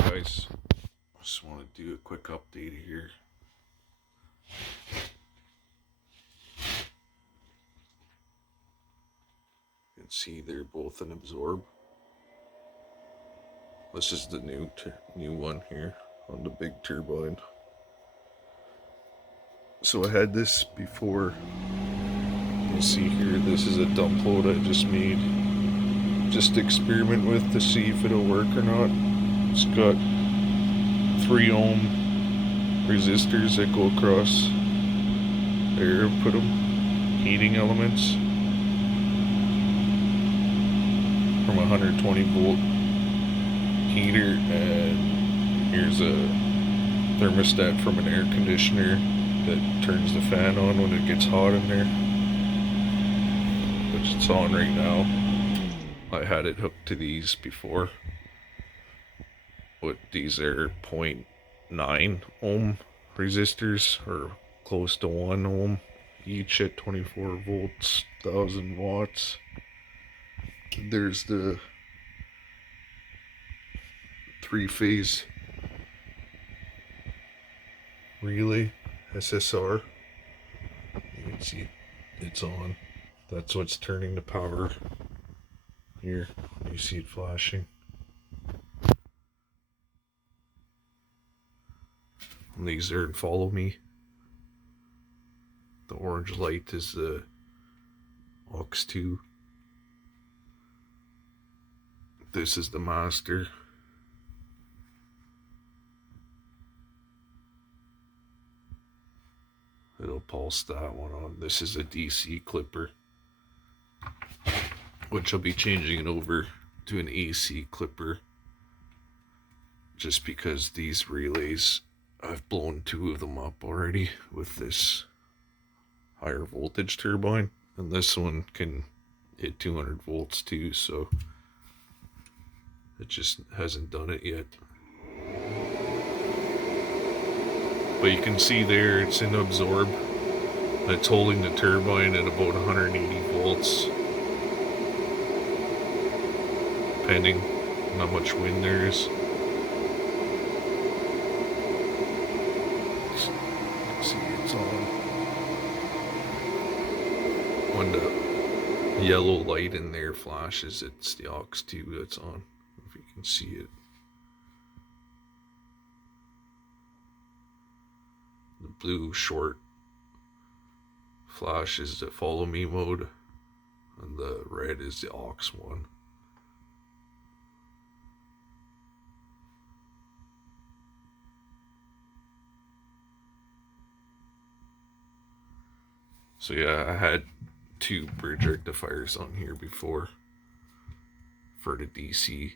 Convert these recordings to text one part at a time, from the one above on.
Hi guys, just want to do a quick update here. You can see they're both an absorb. This is the new one here on the big turbine. So I had this before. You see here, this is a dump load I just made. Just to experiment with to see if it'll work or not. It's got 3 ohm resistors that go across there, put them heating elements from 120 volt heater, and here's a thermostat from an air conditioner that turns the fan on when it gets hot in there, which it's on right now. I had it hooked to these before, but these are 0.9 ohm resistors, or close to 1 ohm each at 24 volts, 1000 watts. There's the 3-phase relay SSR. You can see it's on. That's what's turning the power here. You see it flashing. And these are follow me. The orange light is the aux 2. This is the master. It'll pulse that one on. This is a DC clipper, which I'll be changing it over to an AC clipper, just because these relays, I've blown 2 of them up already with this higher voltage turbine, and this one can hit 200 volts too, so it just hasn't done it yet. But you can see there, it's in absorb. It's holding the turbine at about 180 volts, depending on how much wind there is. See, it's on. When the yellow light in there flashes, it's the aux 2 that's on, if you can see it. The blue short flash is the follow me mode, and the red is the aux 1. So yeah, I had 2 bridge rectifiers on here before for the DC.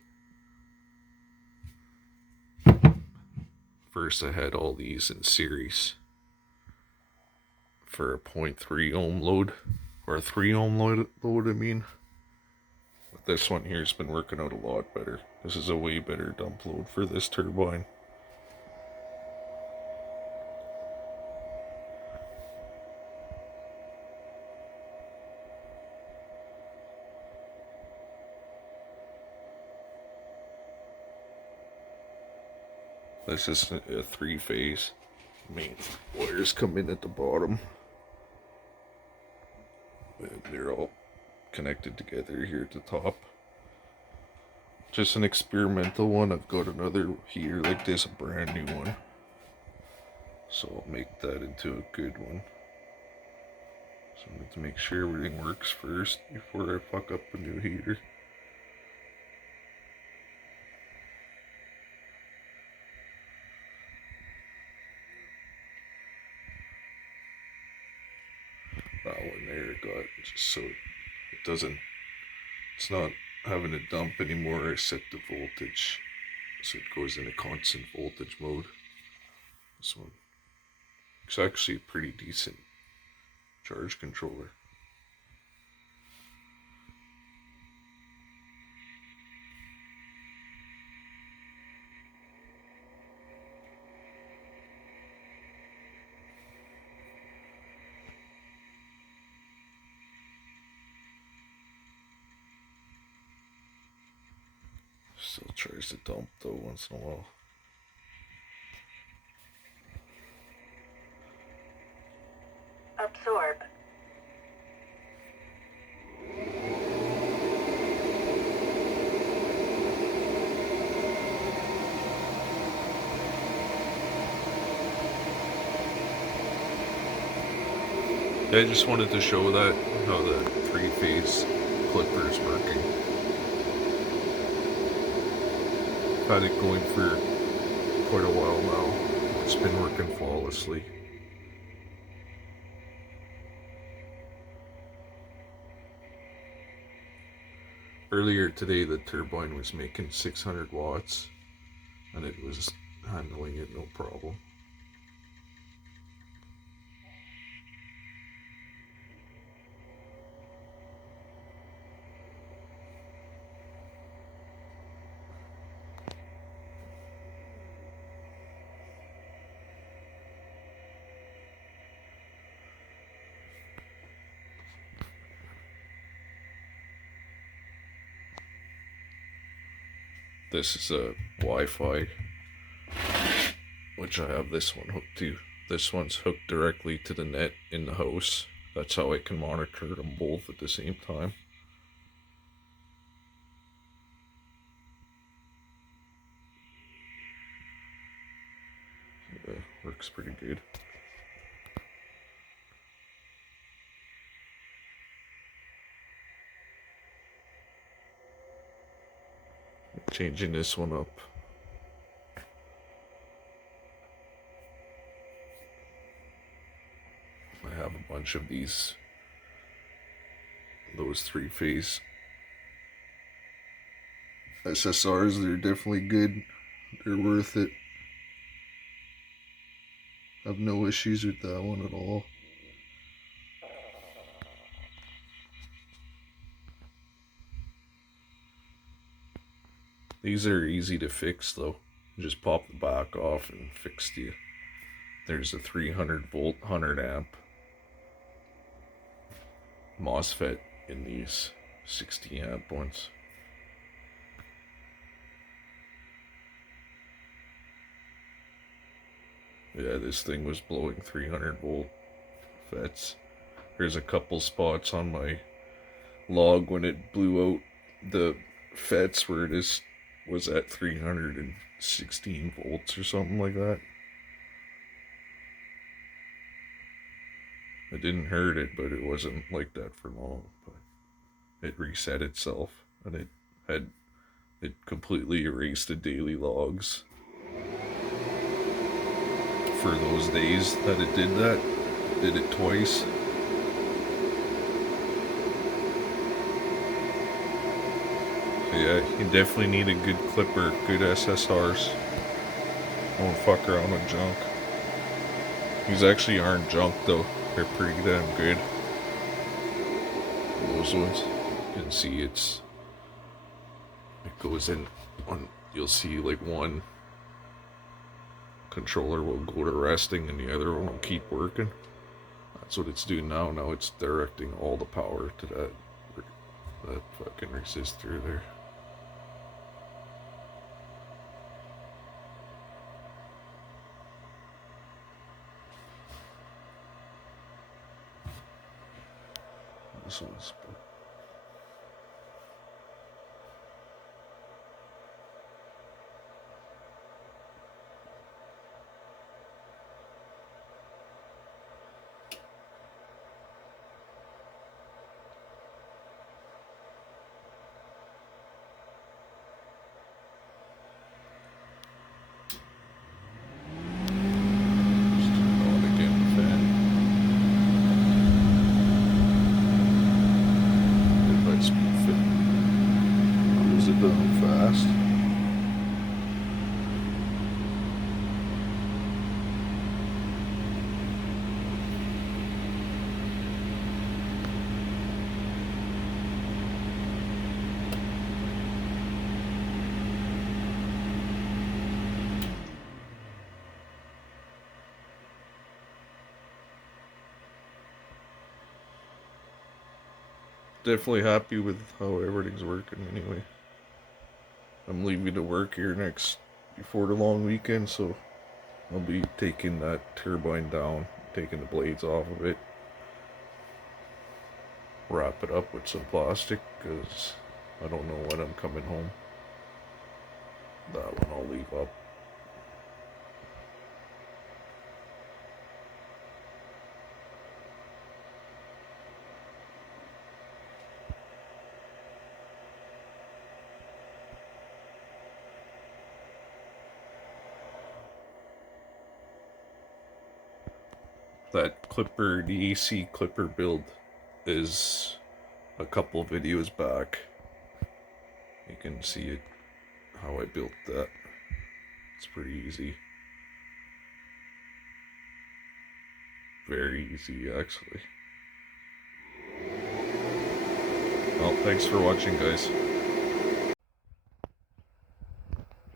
First I had all these in series for a 0.3 ohm load, or a 3 ohm load I mean. But this one here has been working out a lot better. This is a way better dump load for this turbine. This is a 3-phase. Main wires come in at the bottom, and they're all connected together here at the top. Just an experimental one. I've got another heater like this, a brand new one, so I'll make that into a good one. So I need to make sure everything works first before I fuck up a new heater. That one there got, just so it doesn't, it's not having a dump anymore. I set the voltage so it goes in a constant voltage mode. This one, it's actually a pretty decent charge controller. Still tries to dump though once in a while. Absorb. I just wanted to show that, how the three-phase clipper is working. I've had it going for quite a while now. It's been working flawlessly. Earlier today, the turbine was making 600 watts, and it was handling it no problem. This is a Wi-Fi, which I have this one hooked to. This one's hooked directly to the net in the house. That's how I can monitor them both at the same time. Works pretty good. Changing this one up. I have a bunch of these, those three-phase SSRs. They're definitely good. They're worth it. I have no issues with that one at all. These are easy to fix though. You just pop the back off and fix the. There's a 300 volt, 100 amp MOSFET in these 60 amp ones. Yeah, this thing was blowing 300 volt FETs. There's a couple spots on my log when it blew out the FETs where it was at 316 volts or something like that. It didn't hurt it, but it wasn't like that for long. But it reset itself, and it completely erased the daily logs for those days that it did that. It did it twice. So yeah, you definitely need a good clipper, good SSRs. Don't fuck around with junk. These actually aren't junk though. They're pretty damn good. Those ones, you can see it goes in on. You'll see like one controller will go to resting and the other one will keep working. That's what it's doing now. Now it's directing all the power to that fucking resistor there. This one's. Fast. Definitely happy with how everything's working anyway. I'm leaving to work here before the long weekend, so I'll be taking that turbine down, taking the blades off of it, wrap it up with some plastic because I don't know when I'm coming home. That one I'll leave up. That clipper, the AC clipper build, is a couple videos back. You can see it, how I built that. It's pretty easy. Very easy, actually. Well, thanks for watching, guys.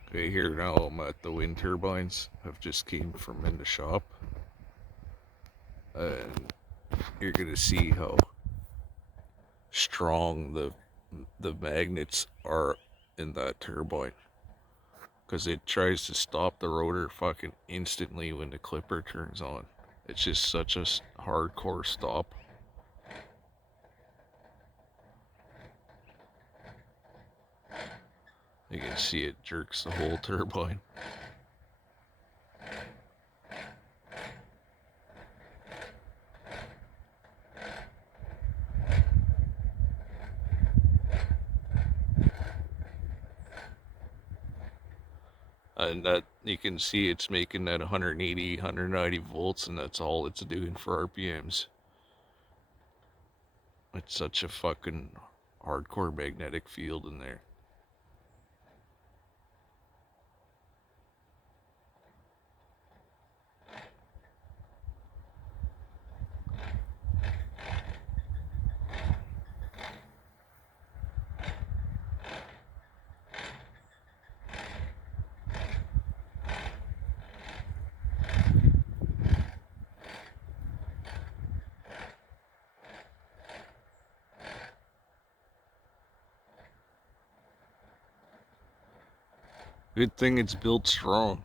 Okay, here now I'm at the wind turbines. I've just came from in the shop. And you're gonna see how strong the magnets are in that turbine. Because it tries to stop the rotor fucking instantly when the clipper turns on. It's just such a hardcore stop. You can see it jerks the whole turbine. And that you can see it's making that 180, 190 volts, and that's all it's doing for RPMs. It's such a fucking hardcore magnetic field in there. Good thing it's built strong.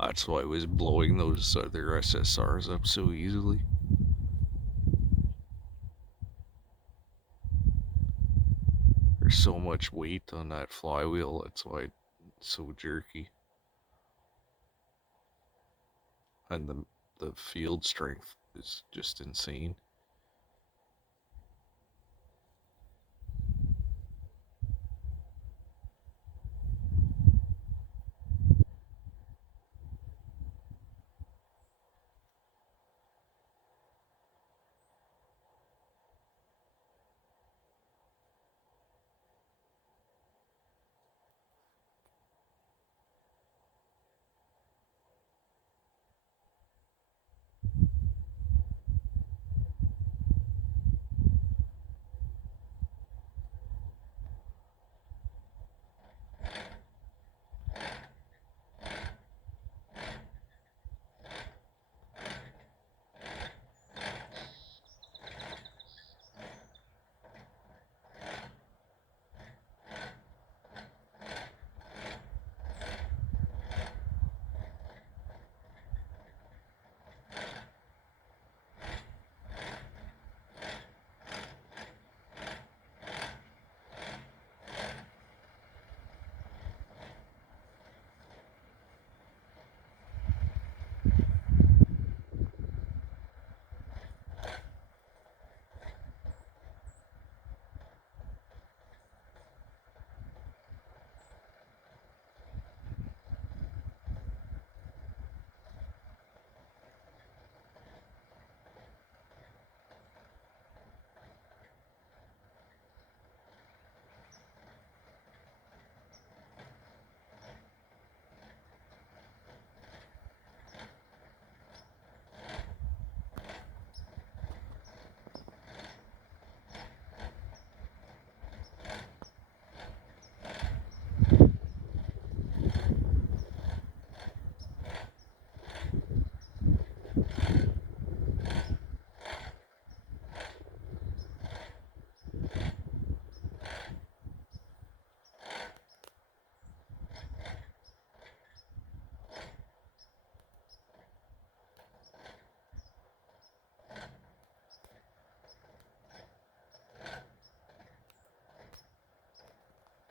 That's why it was blowing those other SSRs up so easily. There's so much weight on that flywheel, that's why it's so jerky. And the field strength is just insane.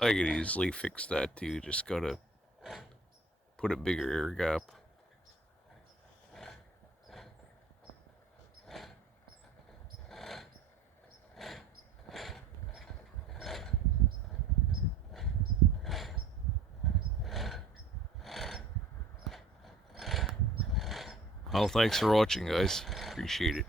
I could easily fix that too, just gotta put a bigger air gap. Well, thanks for watching, guys. Appreciate it.